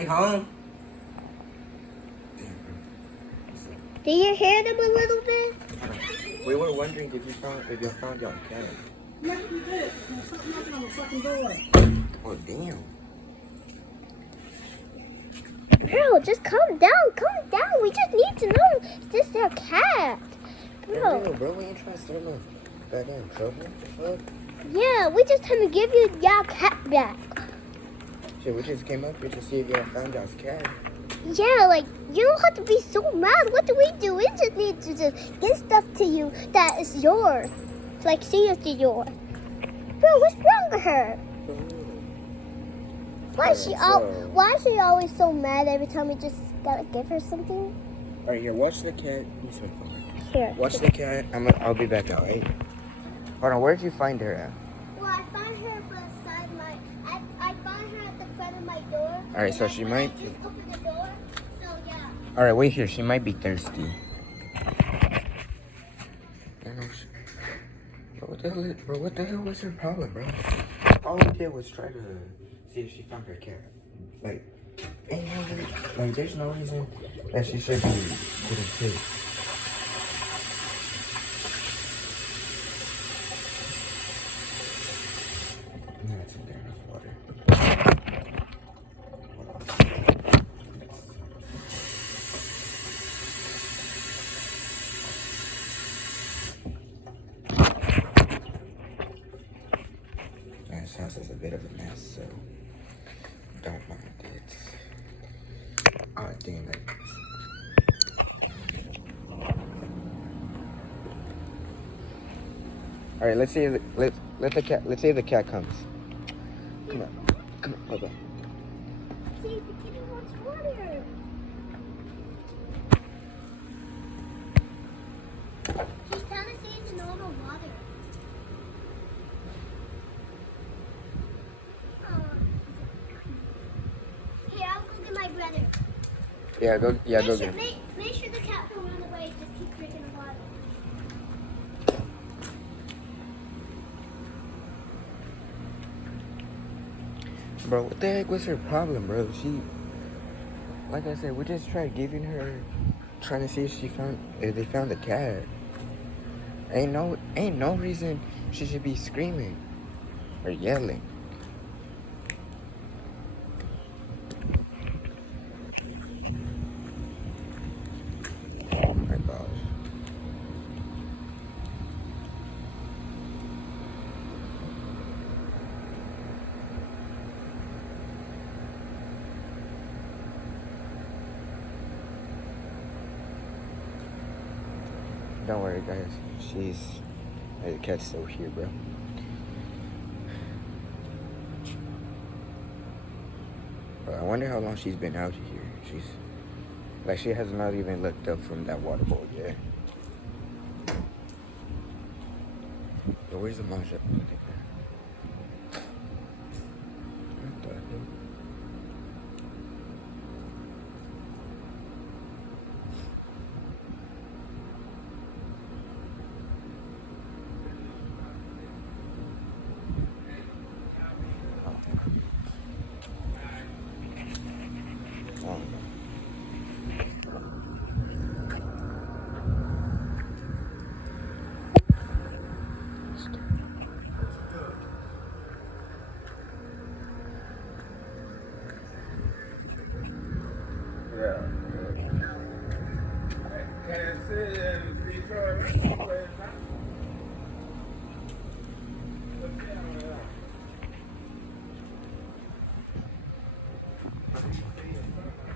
Anybody home? Do you hear them a little bit? We were wondering if you found your cat. Yes, we did. There's something knocking on the fucking door. Oh damn. Bro, just calm down. Calm down. We just need to know if this is their cat. Bro. Yo, bro, we ain't trying to start no goddamn trouble. What? Yeah, we just trying to give you your cat back. Shit, we just came up here to see if y'all found y'all's cat. Yeah, like, you don't have to be so mad. What do? We just need to just give stuff to you that is yours. Like, seriously yours. Bro, what's wrong with her? Why is she always so mad every time we just gotta give her something? Alright, here, watch the cat. Here. Watch the cat. I'll be back out, right? Hold on, where'd you find her at? Well, I found her beside I found her at the front of my door. Alright, so she might... I just opened the door, so yeah. Alright, wait here. She might be thirsty. Bro, what the hell was her problem, bro? All we did was try to see if she found her cat. Like, there's no reason that she should be getting sick. That's in there, enough water. This house is a bit of a mess, so don't mind it. Oh, dang it. All right, let's see if let's see if the cat comes. Come on, hold on. See, the kitty wants water. She's trying to see it's normal water. Here, I'll go get my brother. Go get him. Make sure the cat don't run away. Just keep drinking the water. Bro, what the heck was her problem, bro? She, like I said, we just tried giving her, trying to see if they found the cat. Ain't no reason she should be screaming or yelling. Oh my gosh. Don't worry, guys. The cat's still here, bro. I wonder how long she's been out here. She has not even looked up from that water bowl yet. Yo, where's the Maja? What the hell?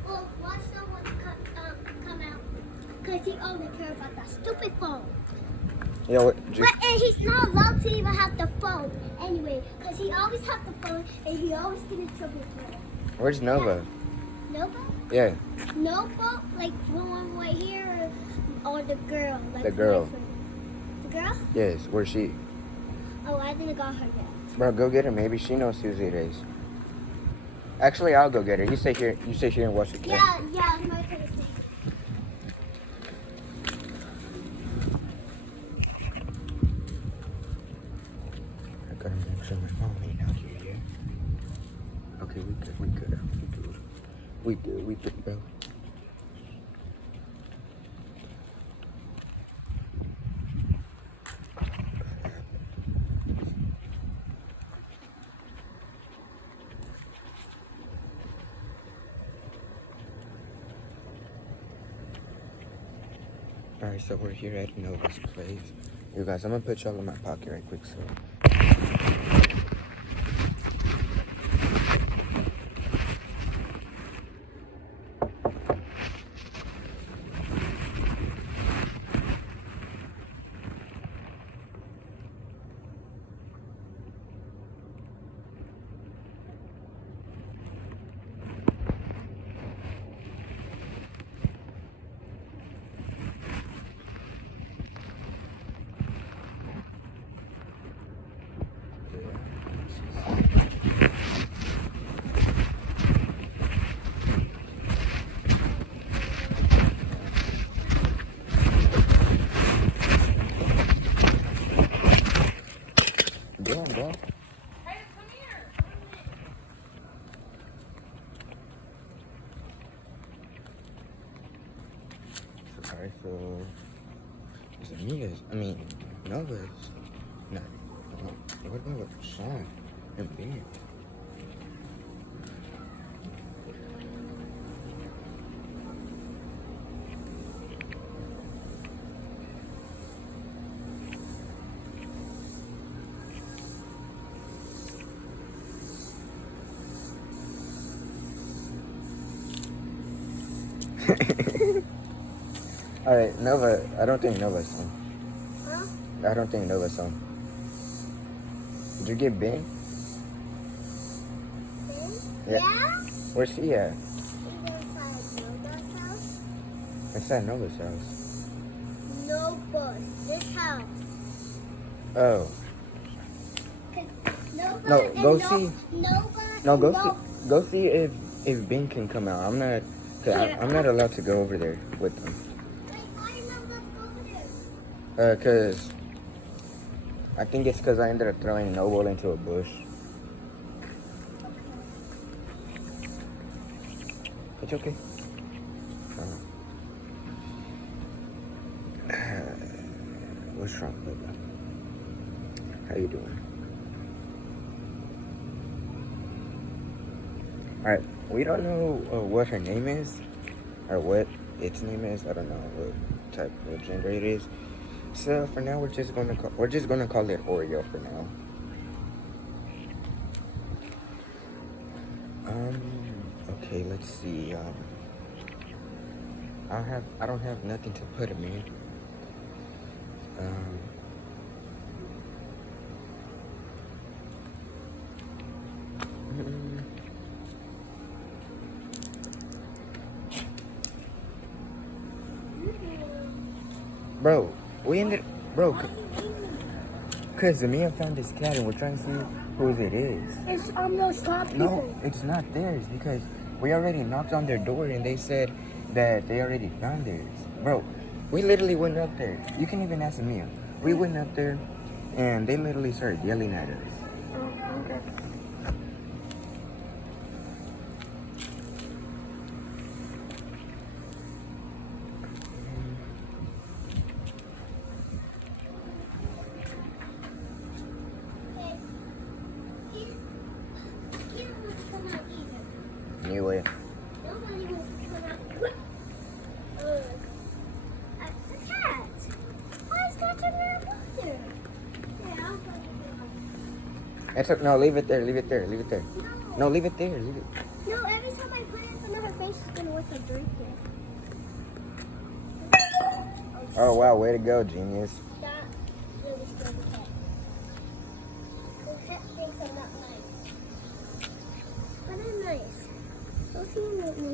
Well, watch someone come out. Because he only cares about that stupid phone. Yo, And he's not allowed to even have the phone anyway. Because he always has the phone and he always gets in trouble with it. where's Nova? Nova? Yeah, Nova? Like one right here or the girl? Like The girl. boyfriend? The girl? yes. Where's she? Oh, I didn't got her yet. Bro, go get her. Maybe she knows who it is. Actually, I'll go get her. You stay here. You stay here and watch the cat. Yeah, my turn to stay. I gotta make sure my mom ain't out here yet. Okay, we good. We good, bro. Alright, so we're here at Nova's place. You guys, I'm gonna put y'all in my pocket right quick, so. Damn, bro. Alright, so it's Amiga's. I mean, Nova's. No, what about Sean and Ben? Alright, Nova. I don't think Nova's home. Huh? I don't think Nova's home. Did you get Ben? Yeah? Where's he at? He's inside Nova's house. Inside Nova's house. No bus. This house. Oh. Nova No, and go see. Nova. No, go and see. Go see if Ben can come out. I'm not. I'm not allowed to go over there with them. Wait, why are Nova over there? Cause I think it's cause I ended up throwing Noble into a bush. It's okay. What's wrong, baby? How you doing? Alright, we don't know what her name is, or what its name is. I don't know what type of gender it is. So for now, we're just gonna call it Oreo for now. Okay, let's see. I don't have nothing to put him in. Bro, cause Zamia found this cat and we're trying to see whose it is. It's those top people. No, it's not theirs because we already knocked on their door and they said that they already found theirs. Bro, we literally went up there. You can even ask Zamia. We went up there and they literally started yelling at us. Oh, okay. Anyway, Nobody wants to come out. The cat. Why is that in there? Yeah, I'll put it no, leave it there, leave it there, leave it there. there. No, leave it there, leave it. No, every time I put it in front of her face, she's gonna want to drink it. Oh wow, way to go, genius. That really scared the cat. The cat thinks I'm not nice. But I'm nice. Don't see you with me.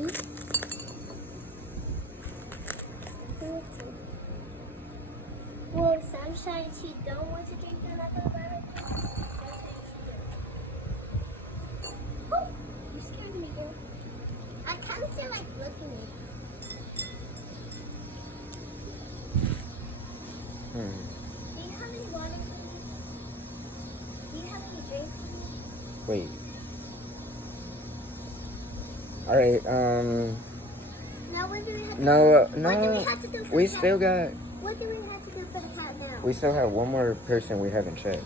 Well, Sunshine, she don't want to drink the leftover barbecue. Oh, you scared me, girl. I kind of feel like looking at you. Do you have any water for me? Do you have any drink for me? Wait. All right. Now what do we have to No, What do we no. have to do for We the still cat? got. What do we have to do for the cat now? We still have one more person we haven't checked.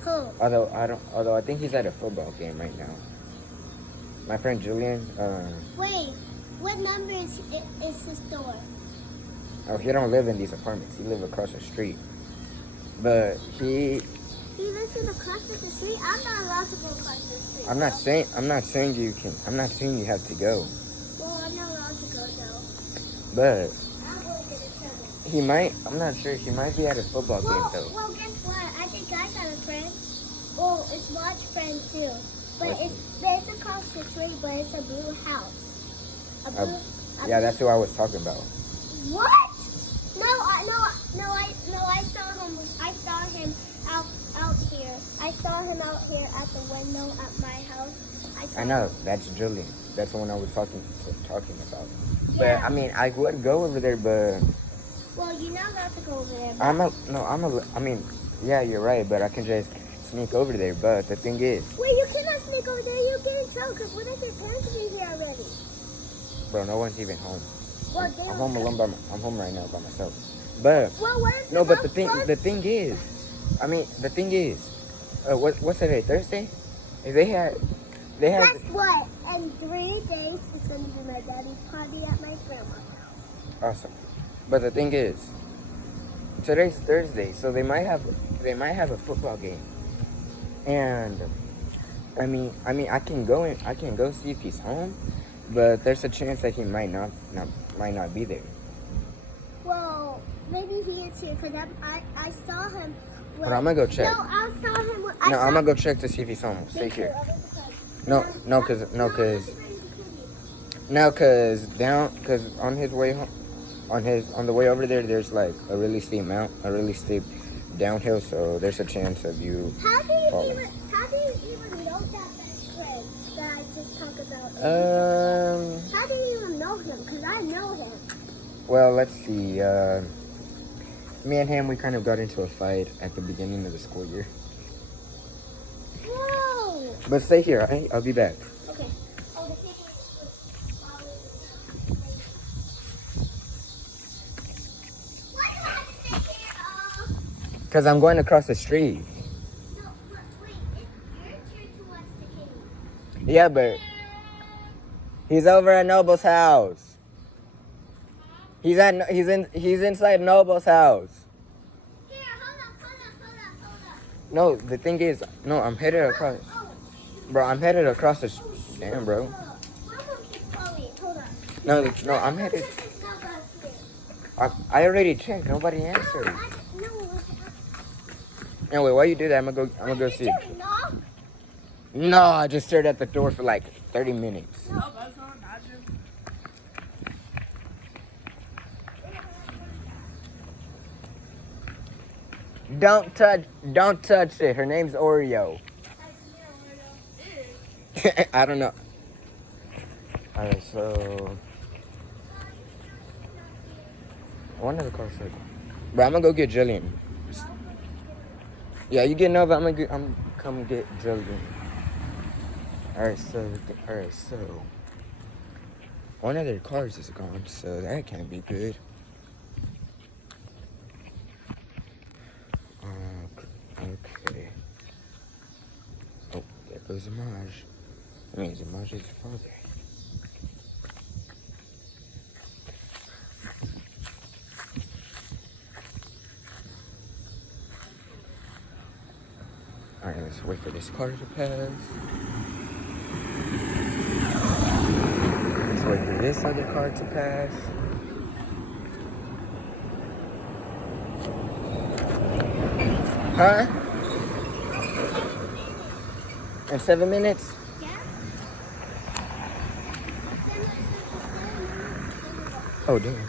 Who? Although I think he's at a football game right now. My friend Julian. Wait, what number is his door? Oh, he don't live in these apartments. He live across the street. But he. He lives across the street. I'm not allowed to go across the street. I'm not saying you can. I'm not saying you have to go. Well, I'm not allowed to go though. But I'm going to get in trouble. he might. I'm not sure. He might be at a football game though. Well, guess what? I think I got a friend. Oh, it's Watch friend too. But it's across the street, but it's a blue house. Yeah, that's who I was talking about. What? No, I saw him. I saw him out here. I saw him out here at the window at my house. I know. That's Julian. That's the one I was talking about. Yeah. But I mean, I would go over there, but Well, you're not allowed to go over there. I mean, yeah, you're right, but I can just sneak over there. But the thing is, Wait, you cannot sneak over there. You'll get in trouble. Cause what if your parents be here already? bro, no one's even home. Well, I'm home alone I'm home right now by myself. But Well, what if no, but the thing is, what's today? Thursday? If they had. Guess what? In 3 days, it's gonna be my daddy's party at my grandma's house. Awesome. But the thing is, today's Thursday, so they might have a football game. And I mean I can go see if he's home, but there's a chance that he might not be there. Well, maybe he is here because I saw him. But I'm gonna go check. No, I saw him. I'm gonna go check to see if he's home. Stay here. Cause on his way home, on the way over there, there's like a really steep downhill, so there's a chance of you falling. How do you even know that best friend that I just talked about? How do you even know him? Because I know him. Well, let's see. Me and him, we kind of got into a fight at the beginning of the school year. Whoa! But stay here, alright? I'll be back. Okay. Why do I have to stay here? Because I'm going across the street. No, wait. It's your turn to watch the kitty. Yeah, but he's over at Noble's house. He's inside Noble's house. Here, hold up. No, the thing is, no, I'm headed across. Bro, I'm headed across the. Damn, bro. Hold on. No, I'm headed. I already checked. Nobody answered. Anyway, while you do that, I'm gonna go see. No, I just stared at the door for like 30 minutes. Don't touch it. Her name's Oreo. I don't know. Alright, so one of the cars said, bro, I'm gonna go get Jillian. Yeah, you get Nova, I'm come get Jillian. Alright, so one of their cars is gone, so that can't be good. Okay. Oh, there goes Amaj. That means Amaj is the father. Alright, let's wait for this car to pass. Let's wait for this other car to pass. Huh? In 7 minutes? Yeah? Oh, damn.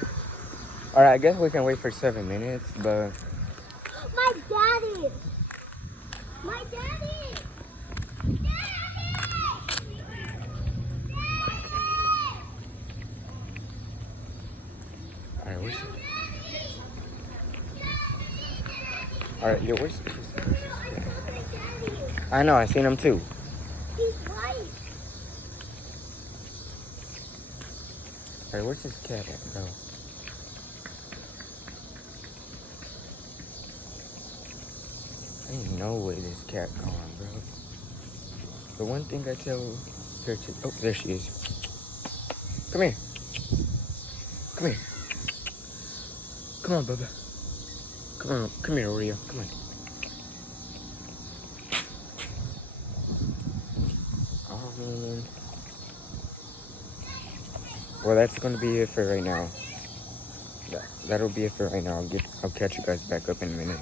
Alright, I guess we can wait for 7 minutes, but... My daddy! My daddy! Alright, where's... Alright, yo, where's... I know, I seen him too. He's white. Alright, where's this cat at, bro? Ain't no way this cat gone, bro. The one thing I tell her to... Oh, there she is. Come here. Come here. Come on, Bubba. Come on. Come here, Oreo. Come on. Oh, man. Well, that's going to be it for right now. That'll be it for right now. I'll catch you guys back up in a minute.